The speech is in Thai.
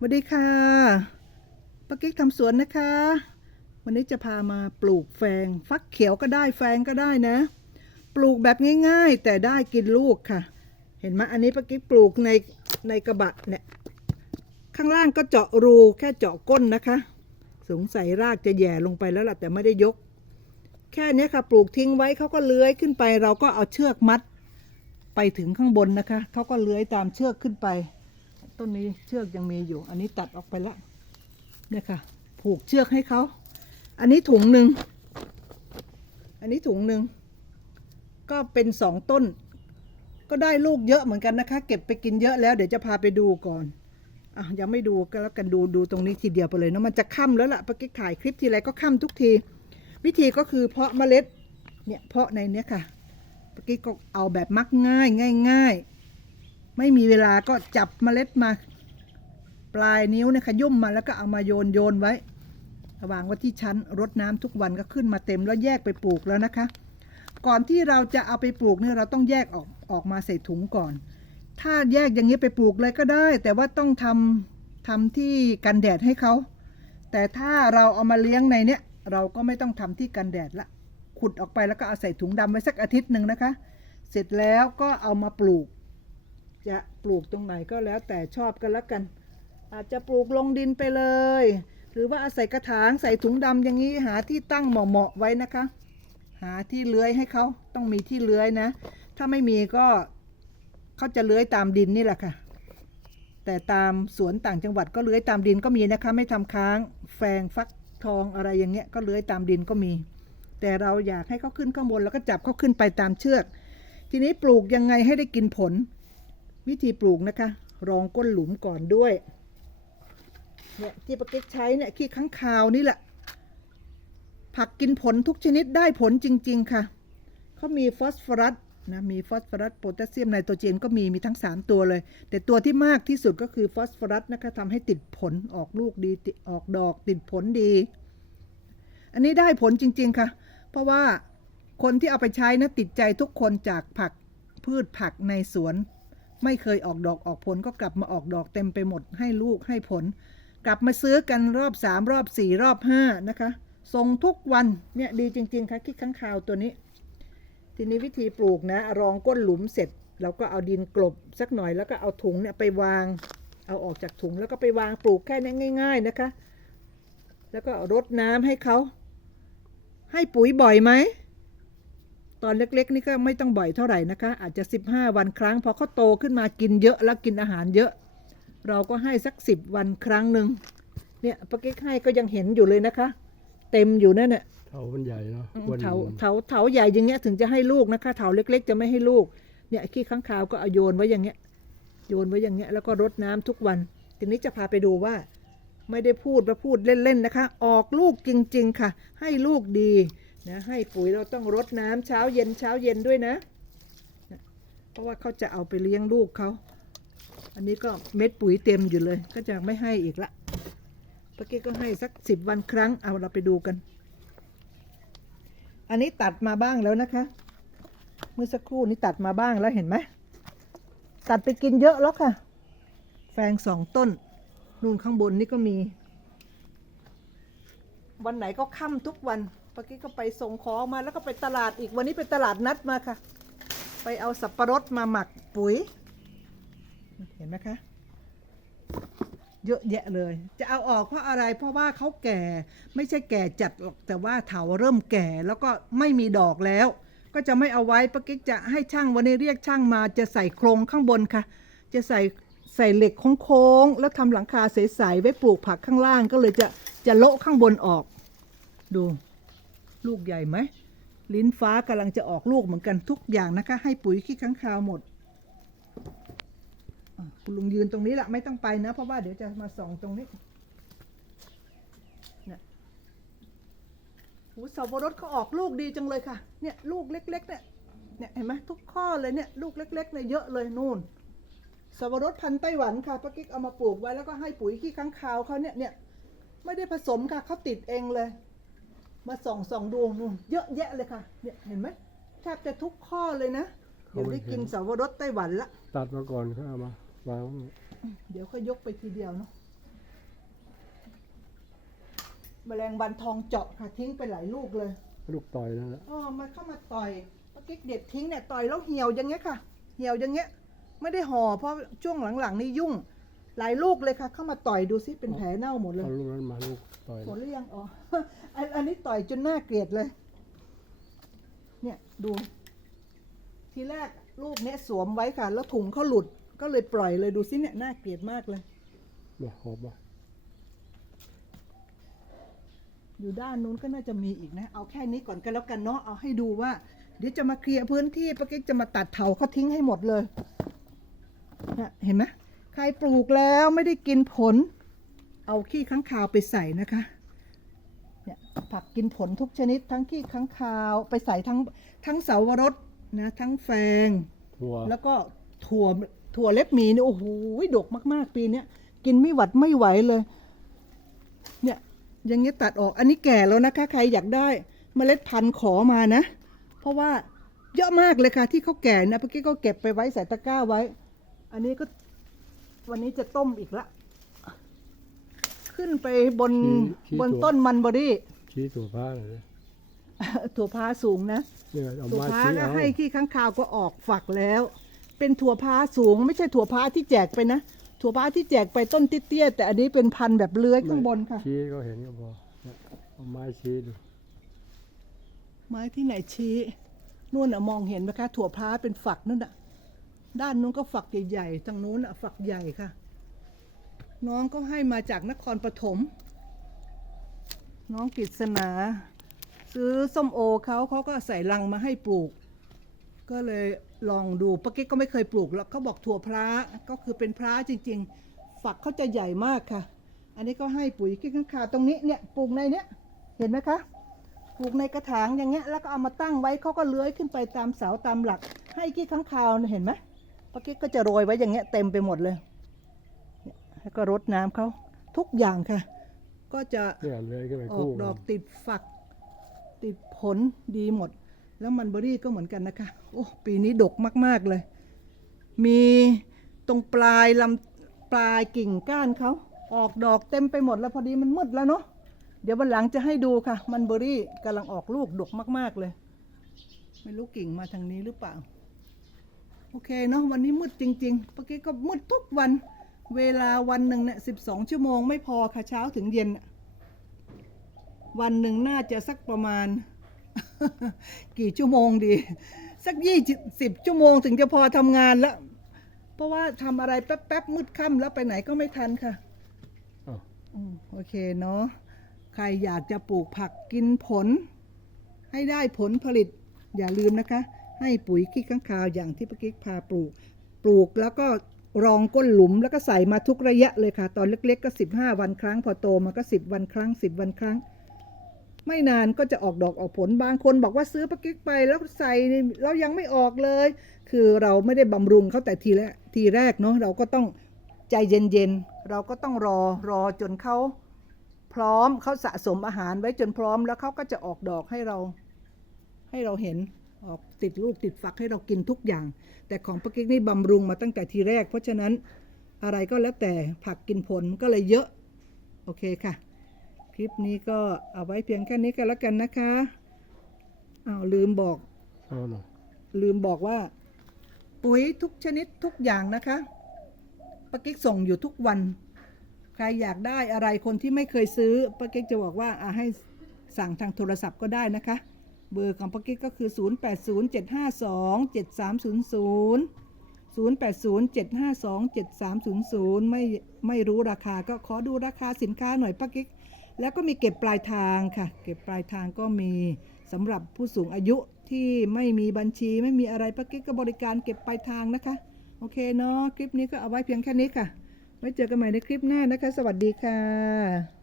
สวัสดีค่ะป้ากิ๊กทำสวนนะคะ วันนี้จะพามาปลูกแฟง ฟักเขียวก็ได้แฟงก็ได้นะ ปลูกแบบง่ายๆ แต่ได้กินลูกค่ะ เห็นไหมอันนี้ป้ากิ๊กปลูกในในกระบะเนี่ยข้างล่างก็เจาะรูแค่เจาะก้นนะคะ สงสัยรากจะแย่ลงไปแล้วล่ะแต่ไม่ได้ยก แค่นี้ค่ะ ปลูกทิ้งไว้เขาก็เลื้อยขึ้นไป เราก็เอาเชือกมัด ไปถึงข้างบนนะคะเขาก็เลื้อยตามเชือกขึ้นไป ต้นนี้เชือกยังมีอยู่ อันนี้ตัดออกไปละเนี่ยค่ะ ผูกเชือกให้เขา อันนี้ถุงหนึ่ง อันนี้ถุงหนึ่ง ก็เป็นสองต้น ก็ได้ลูกเยอะเหมือนกันนะคะ เก็บไปกินเยอะแล้วเดี๋ยวจะพาไปดูก่อนอะยังไม่ดูก็แล้วกันดูดูตรงนี้ทีเดียวไปเลยเนาะมันจะค่ำแล้วล่ะปกิกถ่ายคลิปทีไรก็ค่ำทุกที วิธีก็คือเพาะเมล็ดเนี่ยเพาะในเนี้ยค่ะปกิกก็เอาแบบมักง่ายง่ายง่ายๆ ไม่มีเวลาก็จับเมล็ดมา ปลายนิ้วนี่ยขยุ่มมาแล้วก็เอามาโยนโยนไว้วางไว้ที่ชั้นรดน้ำทุกวันก็ขึ้นมาเต็มแล้วแยกไปปลูกแล้วนะคะ ก่อนที่เราจะเอาไปปลูกเนี่ยเราต้องแยกออกออกมาใส่ถุงก่อน ถ้าแยกอย่างนี้ไปปลูกเลยก็ได้ แต่ว่าต้องทำทำที่กันแดดให้เขา แต่ถ้าเราเอามาเลี้ยงในเนี้ยเราก็ไม่ต้องทำที่กันแดดละ ขุดออกไปแล้วก็เอาใส่ถุงดำไว้สักอาทิตย์หนึ่งนะคะ เสร็จแล้วก็เอามาปลูก จะปลูกตรงไหนก็แล้วแต่ชอบกันละกัน อาจจะปลูกลงดินไปเลย หรือว่าอาใส่กระถางใส่ถุงดำอย่างนี้หาที่ตั้งเหมาะๆไว้นะคะ หาที่เลื้อยให้เขาต้องมีที่เลื้อยนะ ถ้าไม่มีก็เขาจะเลื้อยตามดินนี่แหละค่ะ แต่ตามสวนต่างจังหวัดก็เลื้อยตามดินก็มีนะคะ ไม่ทำค้างแฝงฟักทองอะไรอย่างเงี้ยก็เลื้อยตามดินก็มี แต่เราอยากให้เขาขึ้นข้างบนแล้วก็จับเขาขึ้นไปตามเชือก ทีนี้ปลูกยังไงให้ได้กินผล วิธีปลูกนะคะ รองก้นหลุมก่อนด้วย เนี่ยที่ปะเก๊กใช้เนี่ยขี้ข้างคาวนี่แหละ ผักกินผลทุกชนิดได้ผลจริง ๆ ค่ะ เขามีฟอสฟอรัสนะมีฟอสฟอรัสโพแทสเซียมไนโตรเจนก็มีมีทั้ง 3 ตัวเลย แต่ตัวที่มากที่สุดก็คือฟอสฟอรัสนะคะทำให้ติดผลออกลูกดีออกดอกติดผลดี อันนี้ได้ผลจริง ๆ ค่ะ เพราะว่าคนที่เอาไปใช้นะติดใจทุกคนจากผักพืชผักในสวน ไม่เคยออกดอกออกผลก็กลับมาออกดอกเต็มไปหมดให้ลูกให้ผล กลับมาซื้อกันรอบ 3 รอบ 4 รอบ 5 นะคะส่งทุกวันเนี่ยดีจริง ๆ ค่ะคิดข้างคาวตัวนี้ ทีนี้วิธีปลูกนะ รองก้นหลุมเสร็จเราก็เอาดินกลบสักหน่อยแล้วก็เอาถุงเนี่ยไปวาง เอาออกจากถุงแล้วก็ไปวางปลูกแค่นี้ง่าย ๆนะคะ แล้วก็รดน้ำให้เขาให้ปุ๋ยบ่อยไหม ตอนเล็กๆ นี่ก็ไม่ต้องบ่อยเท่าไหร่นะคะ อาจจะ 15 วันครั้ง พอเขาโตขึ้นมากินเยอะแล้วกินอาหารเยอะ เราก็ให้สัก 10 วันครั้งหนึ่งเนี่ยปะกิ๊กให้ก็ยังเห็นอยู่เลยนะคะ เต็มอยู่นั่นน่ะเถามันใหญ่เนาะอืมอ้วนเถาเถาเถาใหญ่อย่างเงี้ยถึงจะให้ลูกนะคะเถาเล็ก ๆ จะไม่ให้ลูกเนี่ยขี้ข้างคาวก็เอาโยนไว้อย่างเงี้ยโยนไว้อย่างเงี้ยแล้วก็รดน้ำทุกวันทีนี้จะพาไปดูว่า ไม่ได้พูดว่าพูดเล่นๆนะคะ ออกลูกจริง ๆ ค่ะ ให้ลูกดี นะให้ปุ๋ยเราต้องรดน้ำเช้าเย็นเช้าเย็นด้วยนะ เพราะว่าเขาจะเอาไปเลี้ยงลูกเขา อันนี้ก็เม็ดปุ๋ยเต็มอยู่เลย ก็จะไม่ให้อีกละเมื่อกี้ก็ให้สักสิบวันครั้ง เอาเราไปดูกัน อันนี้ตัดมาบ้างแล้วนะคะ เมื่อสักครู่นี้ตัดมาบ้างแล้วเห็นไหม ตัดไปกินเยอะแล้วค่ะ แฟงสองต้น นู่นข้างบนนี่ก็มี วันไหนก็ค่ำทุกวัน มื่อกี้ก็ไปส่งของมาแล้วก็ไปตลาดอีกวันนี้ไปตลาดนัดมาค่ะ ไปเอาสับปะรดมาหมักปุ๋ย เห็นไหมคะเยอะแยะเลย จะเอาออกเพราะอะไร เพราะว่าเขาแก่ ไม่ใช่แก่จัดหรอก แต่ว่าเถาเริ่มแก่แล้วก็ไม่มีดอกแล้ว ก็จะไม่เอาไว้ปะกิ๊กจะให้ช่างวันนี้เรียกช่างมา จะใส่โครงข้างบนค่ะ จะใส่ใส่เหล็กโค้งๆแล้วทำหลังคาใสๆไว้ปลูกผักข้างล่างก็เลยจะจะโละข้างบนออก ดู ลูกใหญ่ไหม ลิ้นฟ้ากำลังจะออกลูกเหมือนกันทุกอย่างนะคะ ให้ปุ๋ยขี้ข้างคาวหมดคุณลุงยืนตรงนี้แหละไม่ต้องไปนะ เพราะว่าเดี๋ยวจะมาส่องตรงนี้เนี่ยหูสับปะรดเขาออกลูกดีจังเลยค่ะ เนี่ยลูกเล็ก ๆ เนี่ย เนี่ยเห็นไหมทุกข้อเลยเนี่ยลูกเล็กๆเนี่ยเยอะเลยนู่นสับปะรดพันธุ์ไต้หวันค่ะป้ากิ๊กเอามาปลูกไว้แล้วก็ให้ปุ๋ยขี้ค้างคาวเขาเนี่ยเนี่ยไม่ได้ผสมค่ะเขาติดเองเลย มาส่องส่องดูนู่นเยอะแยะเลยค่ะเนี่ยเห็นไหมแทบจะทุกข้อเลยนะเดี๋ยวได้กินสาวรสไต้หวันละ ตัดมาก่อนค่ะมาวางเดี๋ยวค่อยยกไปทีเดียวเนาะแมลงวันทองเจาะค่ะทิ้งไปหลายลูกเลยลูกต่อยนั่นแหละอ๋อมาเข้ามาต่อยเมื่กี้เด็ดทิ้งเนี่ยต่อยแล้วเหี่ยวอย่างเงี้ยค่ะ เหี่ยวอย่างเงี้ย ไม่ได้ห่อเพราะช่วงหลังๆนี่ยุ่ง หลายลูกเลยค่ะ เข้ามาต่อยดูซิเป็นแผลเน่าหมดเลยเอาลูกนั้นมาลูกต่อยหมดหรือยังอ๋ออันอันนี้ต่อยจนน่าเกลียดเลย เนี่ยดู ทีแรกลูกเนี้ยสวมไว้ค่ะ แล้วถุงเขาหลุดก็เลยปล่อยเลยดูซิเนี่ยน่าเกลียดมากเลยมาหอบมาอยู่ด้านนู้นก็น่าจะมีอีกนะ เอาแค่นี้ก่อนก็แล้วกันเนาะ เอาให้ดูว่า เดี๋ยวจะมาเคลียร์พื้นที่ป้ากิ๊กจะมาตัดเถาเขาทิ้งให้หมดเลยนะเห็นไหมใครปลูกแล้วไม่ได้กินผล เอาขี้ค้างคาวไปใส่นะคะเนี่ยผักกินผลทุกชนิดทั้งขี้ค้างคาวไปใส่ทั้งทั้งเสาวรสนะทั้งแฟงทัวแล้วก็ถั่วถั่วเล็บหมีเนี่ยโอ้โหดกมาก ๆ ปีเนี้ยกินไม่หวัดไม่ไหวเลย เนี่ยอย่างเงี้ยตัดออกอันนี้แก่แล้วนะคะ ใครอยากได้เมล็ดพันธุ์ขอมานะ เพราะว่าเยอะมากเลยค่ะที่เขาแก่นะเมื่อกี้ก็เก็บไปไว้ใส่ตะกร้าไว้ อันนี้ก็ วันนี้จะต้มอีกละ ขึ้นไปบนบนต้นมันเบอรี่ ชี้ตัวผ้าเลยนะถั่วพาสูงนะ เนี่ยเอาถั่วมาพาชี้ก็เอาให้ขี้ข้างคาวก็ออกฝักแล้ว เป็นถั่วพาสูง ไม่ใช่ถั่วพาที่แจกไปนะ ถั่วพาที่แจกไปต้นเตี้ยๆแต่อันนี้เป็นพันธุ์แบบเลื้อยข้างบนค่ะ ชี้ก็เห็นก็พอเนี่ยเอาไม้ชี้ดูไม้ที่ไหนชี้นู่นอะมองเห็นไหมคะ ถั่วพาเป็นฝักนั่นอะ ด้านนู้นก็ฝักใหญ่ๆทางนู้นอะฝักใหญ่ค่ะ น้องก็ให้มาจากนครปฐม น้องกฤษณาซื้อส้มโอเขาเขาก็ใส่ลังมาให้ปลูก ก็เลยลองดูปากิ๊กก็ไม่เคยปลูกแล้วเขาบอกถั่วพร้าก็คือเป็นพร้าจริง ๆ ฝักเขาจะใหญ่มากค่ะ อันนี้ก็ให้ปุ๋ยกิ๊กข้างคาตรงนี้เนี่ยปลูกในเนี้ยเห็นไหมคะปลูกในกระถางอย่างเงี้ยแล้วก็เอามาตั้งไว้เขาก็เลื้อยขึ้นไปตามเสาตามหลัก ให้กี้ข้างคาวเห็นไหม ปากิ๊กก็จะโรยไว้อย่างเงี้ยเต็มไปหมดเลยเนี่ยแล้วก็รดน้ำเขาทุกอย่างค่ะ ก็จะเนี่ยเลื้อยขึ้นไปออคู่กดอกติดฝัก ติดผลดีหมด แล้วมันเบอรี่ก็เหมือนกันนะคะ โอ้ปีนี้ดกมาก ๆเลย มีตรงปลายลำปลายกิ่งก้านเขาออกดอกเต็มไปหมดแล้วพอดีมันมืดแล้วเนาะเดี๋ยววันหลังจะให้ดูค่ะ มันเบอรี่กำลังออกลูกดกมาก ๆเลย ไม่รู้กิ่งมาทางนี้หรือเปล่า โอเคเนาะวันนี้มืดจริงๆเมื่อกี้ก็มืดทุกวัน เวลาวันหนึ่งเนี่ยสิบสองชั่วโมงไม่พอค่ะเช้าถึงเย็นน่ะวันหนึ่งน่าจะสักประมาณ กี่ชั่วโมงดี สักยี่สิบชั่วโมงถึงจะพอทำงานแล้วเพราะว่าทำอะไรแป๊บๆมืดค่ำแล้วไปไหนก็ไม่ทันค่ะอ้าวอืมโอเคเนาะใครอยากจะปลูกผักกินผล ให้ได้ผลผลิตอย่าลืมนะคะ ให้ปุ๋ยขี้ข้างคาวอย่างที่ปกิ๊กพาปลูก ปลูกแล้วก็รองก้นหลุมแล้วก็ใส่มาทุกระยะเลยค่ะ ตอนเล็กๆ ก็ 15 วันครั้ง พอโตมาก็ 10 วันครั้ง 10 วันครั้ง ไม่นานก็จะออกดอกออกผลบางคนบอกว่าซื้อปกิ๊กไปแล้วใส่นี่แล้วยังไม่ออกเลย คือเราไม่ได้บำรุงเขาแต่ทีแรกทีแรกเนาะเราก็ต้องใจเย็นๆ เราก็ต้องรอรอจนเขาพร้อมเขาสะสมอาหารไว้จนพร้อมแล้วเขาก็จะออกดอกให้เราให้เราเห็น ออกติดลูกติดฝักให้เรากินทุกอย่าง แต่ของป้ากิ๊กนี่บำรุงมาตั้งแต่ทีแรก เพราะฉะนั้นอะไรก็แล้วแต่ผักกินผลก็เลยเยอะ โอเคค่ะ คลิปนี้ก็เอาไว้เพียงแค่นี้ก็แล้วกันนะคะอ้าวลืมบอกเอาหน่อยลืมบอกว่า ปุ๋ยทุกชนิดทุกอย่างนะคะป้ากิ๊กส่งอยู่ทุกวัน ใครอยากได้อะไรคนที่ไม่เคยซื้อป้ากิ๊กจะบอกว่าอะให้สั่งทางโทรศัพท์ก็ได้นะคะ เบอร์ของป้ากิ๊กก็คือ 0807527300 0807527300 ไม่ไม่รู้ราคาก็ขอดูราคาสินค้าหน่อยป้ากิ๊กแล้วก็มีเก็บปลายทางค่ะ เก็บปลายทางก็มีสำหรับผู้สูงอายุที่ไม่มีบัญชีไม่มีอะไรป้ากิ๊กก็บริการเก็บปลายทางนะคะ โอเคเนาะคลิปนี้ก็เอาไว้เพียงแค่นี้ค่ะ ไว้เจอกันใหม่ในคลิปหน้านะคะ สวัสดีค่ะ